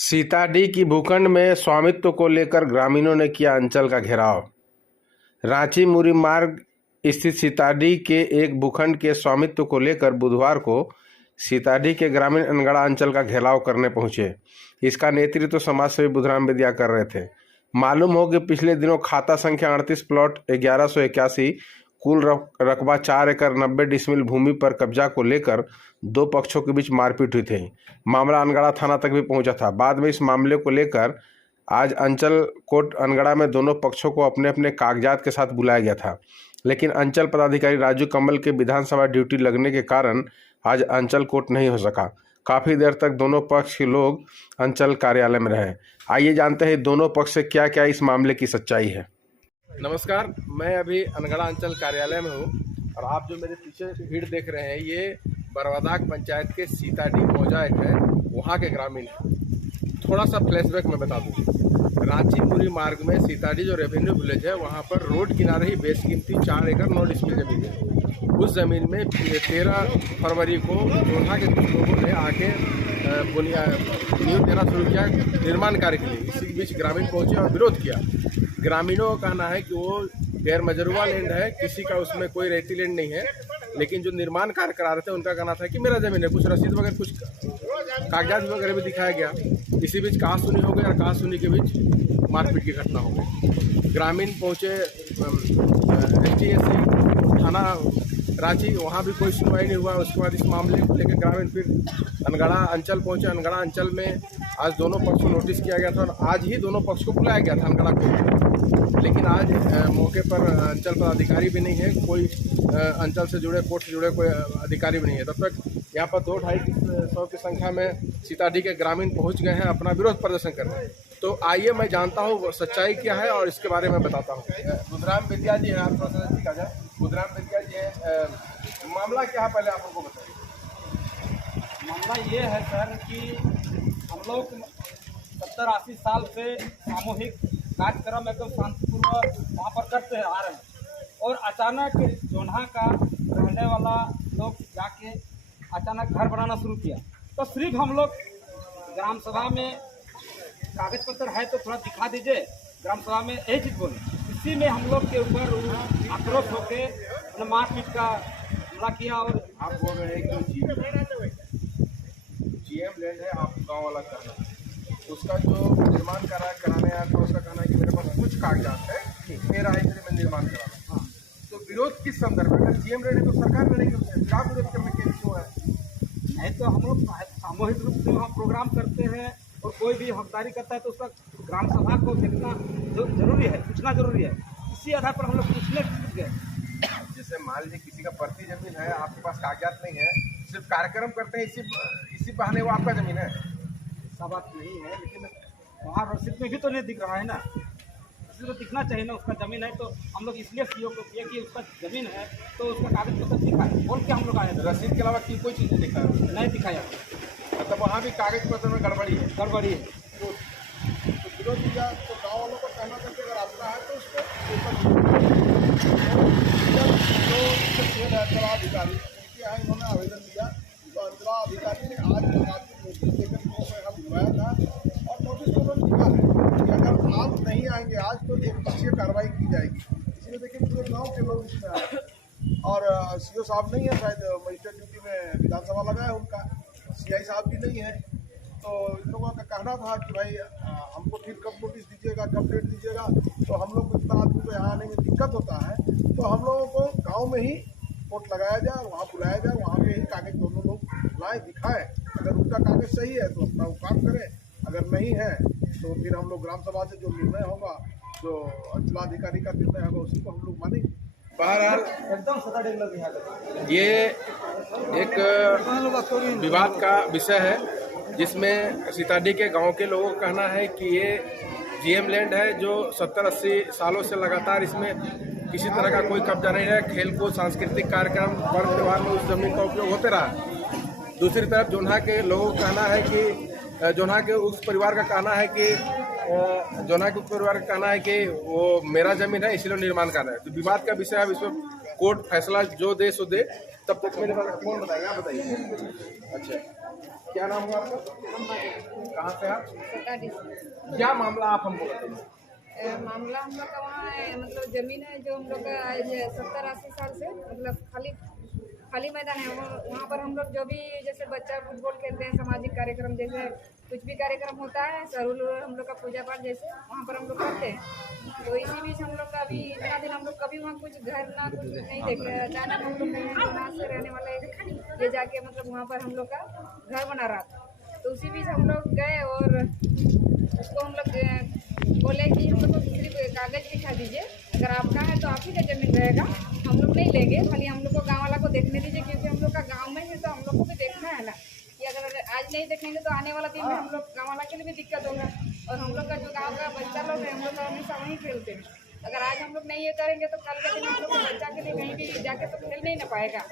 सीताडी की भूखंड में स्वामित्व को लेकर ग्रामीणों ने किया अंचल का घेराव। रांची मुरी मार्ग स्थित सीताडी के एक भूखंड के स्वामित्व को लेकर बुधवार को सीताडी के ग्रामीण अनगढ़ा अंचल का घेराव करने पहुंचे। इसका नेतृत्व समाजसेवी बुधराम बेदिया कर रहे थे। मालूम हो कि पिछले दिनों खाता संख्या 38 प्लॉट 1181 कुल रकबा 4 एकड़ 90 डिसमिल भूमि पर कब्जा को लेकर दो पक्षों के बीच मारपीट हुई थी। मामला अनगढ़ा थाना तक भी पहुंचा था। बाद में इस मामले को लेकर आज अंचल कोर्ट अनगढ़ा में दोनों पक्षों को अपने अपने कागजात के साथ बुलाया गया था, लेकिन अंचल पदाधिकारी राजू कमल के विधानसभा ड्यूटी लगने के कारण आज अंचल कोर्ट नहीं हो सका। काफ़ी देर तक दोनों पक्ष के लोग अंचल कार्यालय में रहे। आइए जानते हैं दोनों पक्ष से क्या क्या इस मामले की सच्चाई है। नमस्कार, मैं अभी अनगढ़ा अंचल कार्यालय में हूँ और आप जो मेरे पीछे भीड़ देख रहे हैं ये बरवादाक पंचायत के सीताडी मौजा एक है, वहाँ के ग्रामीण है। थोड़ा सा फ्लैशबैक मैं बता दूँ। रांची मुरी मार्ग में सीताडी जो रेवेन्यू विलेज है वहाँ पर रोड किनारे ही बेशकीमती 4 एकड़ 9 डिसमिल जमीन है। उस ज़मीन में 13 फरवरी को जोधा के कुछ लोगों ने आके नींव देना शुरू किया निर्माण कार्य के लिए। इसी बीच ग्रामीण पहुंचे और विरोध किया। ग्रामीणों का कहना है कि वो गैर मजरूआ लैंड है, किसी का उसमें कोई रेती लैंड नहीं है, लेकिन जो निर्माण कार्य करा रहे थे उनका कहना था कि मेरा ज़मीन है। कुछ रसीद वगैरह कुछ कागजात वगैरह भी दिखाया गया। इसी बीच कहा सुनी हो गई और कहा सुनी के बीच मारपीट की घटना हो गई। ग्रामीण पहुँचे STSC थाना रांची, वहाँ भी कोई सुनवाई नहीं हुआ। उसके बाद इस मामले को लेकर ग्रामीण फिर अनगढ़ा अंचल पहुँचे। अनगढ़ा अंचल में आज दोनों पक्ष को नोटिस किया गया था और आज ही दोनों पक्ष को बुलाया गया था अनगढ़ा कोर्ट। लेकिन आज मौके पर अंचल पदाधिकारी भी नहीं है, कोई अंचल से जुड़े कोर्ट से जुड़े कोई अधिकारी भी नहीं है। तब तक यहाँ पर 200-250 की संख्या में सीताडी के ग्रामीण पहुँच गए हैं अपना विरोध प्रदर्शन करने। तो आइए मैं जानता हूँ सच्चाई क्या है और इसके बारे में बताता हूँ। बुधराम बेदिया जी हैं, आप थोड़ा सा नजदीक आ जाए। बुधराम बेदिया जी है, मामला क्या है पहले आप हमको बताइए। मामला ये है सर कि हम लोग 70-80 साल से सामूहिक कार्यक्रम एकदम शांतिपूर्वक वहाँ पर करते आ रहे हैं और अचानक जोन्हा का रहने वाला लोग जाके अचानक घर बनाना शुरू किया। तो सिर्फ हम लोग ग्राम सभा में कागज पत्र है तो थोड़ा दिखा दीजिए, ग्राम सभा में यही चीज़ बोले। इसी में हम लोग के ऊपर आक्रोश होकर मारपीट का हमला किया। और आप बोल रहे हैं कि GM लैंड है, आप गाँव वाला करना है, उसका जो निर्माण कराने आया था उसका कहना है कि मेरे पास कुछ कागजात है, मेरा है इसलिए मैं निर्माण करा रहा हूँ। हाँ, तो विरोध किस संदर्भ में? अगर GM लैंड है तो सरकार लड़ेगी उससे, क्या विरोध करने के क्यों है? नहीं तो हम लोग सामूहिक रूप से वहाँ प्रोग्राम करते हैं और कोई भी हकदारी करता है तो उसका ग्राम सभा को देखना जो जरूरी है, पूछना जरूरी है। इसी आधार पर हम लोग पूछने गए। जैसे मान लीजिए किसी का प्रति जमीन है, आपके पास कागजात नहीं है, सिर्फ कार्यक्रम करते हैं, इसी बहाने वो आपका जमीन है। ऐसा बात नहीं है, लेकिन वहाँ रसीद में भी तो नहीं दिख रहा है ना। रसीद तो दिखना चाहिए ना, उसका ज़मीन है। तो हम लोग इसलिए CO को किए कि उसका ज़मीन है तो उसका कागज पत्र दिखाए, बोल के हम लोग आए थे। रसीद के अलावा कोई चीज़ नहीं दिखाया? नहीं दिखाया। मतलब वहाँ भी कागज पत्र में गड़बड़ी है। गड़बड़ी है। तो विरोध किया तो गाँव वालों को कहना था कि अगर आपका है तो उसको अंचलाधिकारी इन्होंने आवेदन दिया तो अंचलाधिकारी ने आज नोटिस देकर यहाँ बुलवाया था और नोटिस को उन्होंने लिखा है कि अगर आप नहीं आएंगे आज तो एक पक्षीय कार्रवाई की जाएगी। इसलिए देखिए पूरे गाँव के लोग इसमें आए और CO साहब नहीं है, शायद मजिस्ट्रेट ड्यूटी में विधानसभा लगा है उनका, CI साहब भी नहीं है। तो इन लोगों का कहना था कि भाई हमको फिर कब नोटिस दीजिएगा, कब डेट दीजिएगा। तो हम लोग को इतना आदमी को यहाँ आने में दिक्कत होता है, तो हम लोगों को गांव में ही कोर्ट लगाया जाए, वहाँ बुलाया जाए, वहाँ पे ही कागज दोनों लोग लाए दिखाएं। अगर उनका कागज सही है तो अपना वो काम करें, अगर नहीं है तो फिर हम लोग ग्राम सभा से जो निर्णय होगा, जो अंचलाधिकारी का निर्णय होगा उसी को हम लोग मानेंगे। बहरहाल एकदम ये एक विवाद का विषय है जिसमें सीताडी के गांव के लोगों का कहना है कि ये GM लैंड है जो 70-80 सालों से लगातार इसमें किसी तरह का कोई कब्जा नहीं है। खेल कूद सांस्कृतिक कार्यक्रम पर्व त्यौहार में उस जमीन का उपयोग होते रहा। दूसरी तरफ जोन्हा के लोगों का कहना है कि जोन्हा के उस परिवार का कहना है कि वो मेरा जमीन है इसलिए निर्माण कर रहा है। तो विवाद का विषय है, इसमें कोर्ट फैसला जो दे सो दे। तब तक मेरे पास कौन बताएगा, आप बताइए। अच्छा, क्या नाम हुआ आपका? कहाँ से आप? क्या मामला आप हमको बताइए। मामला हम लोग का वहाँ है, मतलब जमीन है जो हम लोग का आज 70-80 साल से मतलब खाली मैदान है। वहाँ पर हम लोग जो भी जैसे बच्चा फुटबॉल खेलते हैं, सामाजिक कार्यक्रम जैसे कुछ भी कार्यक्रम होता है, सरुल हम लोग का पूजा पाठ जैसे वहाँ पर हम लोग करते हैं। तो इसी बीच हम लोग का अभी इतना दिन हम लोग कभी वहाँ कुछ घर ना कुछ नहीं देख रहे। अचानक हम लोग यहाँ से रहने वाला एक ये जाके मतलब वहाँ पर हम लोग का घर बना रहा था। तो उसी बीच हम लोग गए और उसको हम लोग बोले कि हम लोग को सिर्फ कागज दिखा दीजिए, अगर आपका है तो आप ही का जमीन रहेगा, हम लोग नहीं लेंगे, खाली हम लोग को गाँव वाला को देखने दीजिए, क्योंकि हम लोग का गाँव में है तो हम लोग को भी देखना है ना कि अगर आज नहीं देखेंगे तो आने वाला दिन में हम लोग गाँव वाला के लिए भी दिक्कत होगा। और हम लोग का जो गाँव का बच्चा लोग है, हम लोग का हमेशा वहीं खेलते हैं। अगर आज हम लोग नहीं ये करेंगे तो कल के दिन हम लोग बच्चा के लिए कहीं भी जाके तो खेल नहीं ना पाएगा।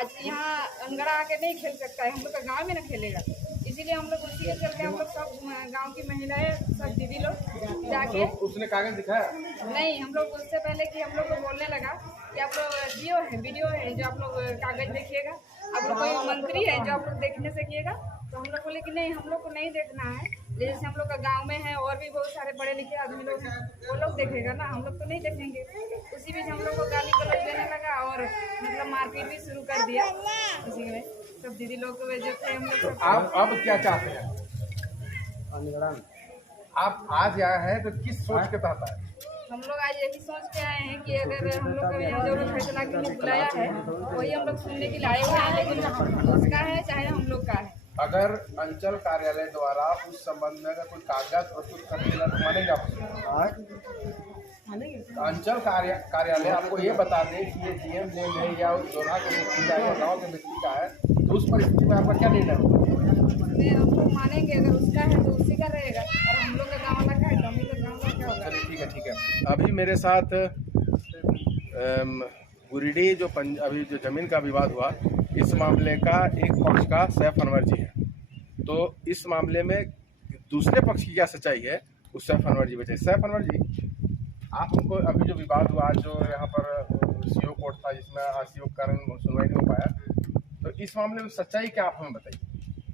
आज यहाँ अंगड़ा आके नहीं खेल सकता है, हम लोग का गाँव में ना खेलेगा। इसीलिए हम लोग उसी के चलते हम लोग सब गांव की महिलाएं सब दीदी लोग जाके उसने कागज दिखाया नहीं, हम लोग उससे पहले कि हम लोग को बोलने लगा कि आप लोग वीडियो है जो आप लोग कागज देखिएगा, आप लोग कोई मंत्री है जो आप लोग देखने से किएगा। तो हम लोग बोले कि नहीं, हम लोग को नहीं देखना है, जैसे हम लोग का गांव में है और भी बहुत सारे पढ़े लिखे आदमी लोग हैं, वो लोग देखेगा ना, हम लोग तो नहीं देखेंगे। उसी बीच हम लोग को गाली गलौज देने लगा और मतलब मारपीट भी शुरू कर दिया। उसी में सब दीदी लोग जो थे हम लोग। आप अब क्या चाहते हैं? आप आज आए हैं तो किस सोच के तहत आए? हम लोग आज यही सोच के आए हैं कि अगर हम लोग को यहाँ जो भी फैसला के लिए बुलाया है वही हम लोग सुनने के लिए आए हुए हैं, लेकिन उसका है चाहे हम लोग का है। अगर अंचल कार्यालय द्वारा उस संबंध में अगर कोई कागजात प्रस्तुत कर देगा तो मानेंगे आप? अंचल कार्यालय आपको ये बता दे कि ये जीएम लैंड है या उस जोधा के व्यक्ति का है, गाँव के व्यक्ति का है, तो उस परिस्थिति में आपका क्या निर्णय होगा? हम लोग मानेंगे अगर उसका है तो उसी का रहेगा, और हम लोग का गाँव वाला का है तो हम लोग का गाँव वाला क्या होगा। चलिए ठीक है। अभी मेरे साथ गुरीडीह जो अभी जो जमीन का विवाद हुआ, इस मामले का एक पक्ष का सैफ अनवर जी है, तो इस मामले में दूसरे पक्ष की क्या सच्चाई है उस सैफ अनवर जी बताइए। सैफ अनवर जी, आप हमको अभी जो विवाद हुआ जो यहाँ पर सीओ कोर्ट था जिसमें सीओ के कारण सुनवाई नहीं हो पाया, तो इस मामले में सच्चाई क्या आप हमें बताइए।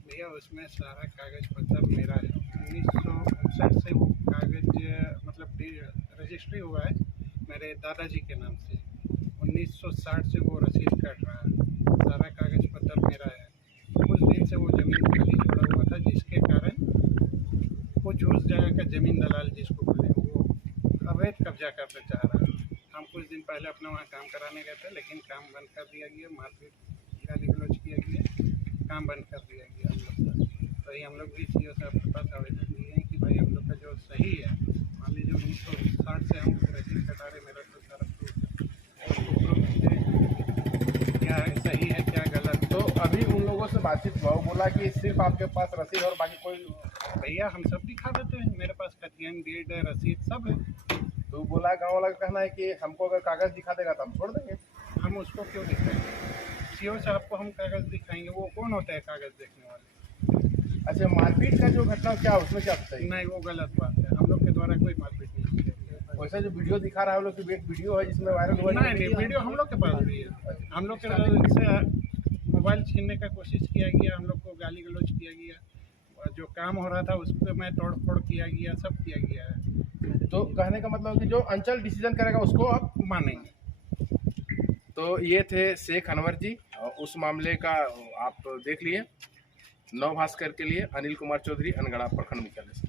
भैया उसमें सारा कागज पत्र मेरा है। 1959 से वो कागज मतलब रजिस्ट्री हुआ है मेरे दादाजी के नाम से। 1960 से वो रसीद कट रहा है, सारा कागज पत्र मेरा है। कुछ दिन से वो ज़मीन खाली छोड़ा हुआ था, जिसके कारण कुछ उस जगह का ज़मीन दलाल जिसको बोले वो अवैध कब्जा करना चाह रहा है। हम कुछ दिन पहले अपना वहाँ काम कराने गए थे, लेकिन काम बंद कर दिया गया, मारपीट गाली गलौज किया गया, काम बंद कर दिया गया हम लोग का। तो हम लोग भी सीओ साहब के पास आवेदन दिए हैं कि भाई हम लोग का जो सही है, मान लीजिए 1960 से हम रसीद कटा रहे, मेरा तो सारा क्या है सही है क्या गलत। तो अभी उन लोगों से बातचीत हुआ, वो बोला कि सिर्फ आपके पास रसीद और बाकी कोई? भैया हम सब दिखा देते हैं, मेरे पास खतियान डेट है, रसीद सब है। तो बोला गाँव वाला का कहना है कि हमको अगर कागज दिखा देगा तो हम छोड़ देंगे। हम उसको क्यों दिखाएंगे? सीओ साहब को हम कागज दिखाएंगे, वो कौन होता है कागज देखने वाले? अच्छा, मारपीट का जो घटना क्या उसमें क्या बताइए? नहीं, वो गलत बात है, हम लोग के द्वारा कोई मारपीट नहीं की है। वैसे जो वीडियो दिखा रहा है, वो लोग की एक वीडियो है जिसमें वायरल हुआ। नहीं, वीडियो हम लोग के पास भी है। हम लोग के से मोबाइल छीनने का कोशिश किया गया, हम लोग को गाली गलौज किया गया, जो काम हो रहा था उस पर मैं तोड़ फोड़ किया गया, सब किया गया है। तो कहने का मतलब कि जो अंचल डिसीजन करेगा उसको आप मानेंगे। तो ये थे शेख अनवर जी, और उस मामले का आप देख लिए। नव भास्कर के लिए अनिल कुमार चौधरी, अनगढ़ा प्रखंड मुख्यालय से।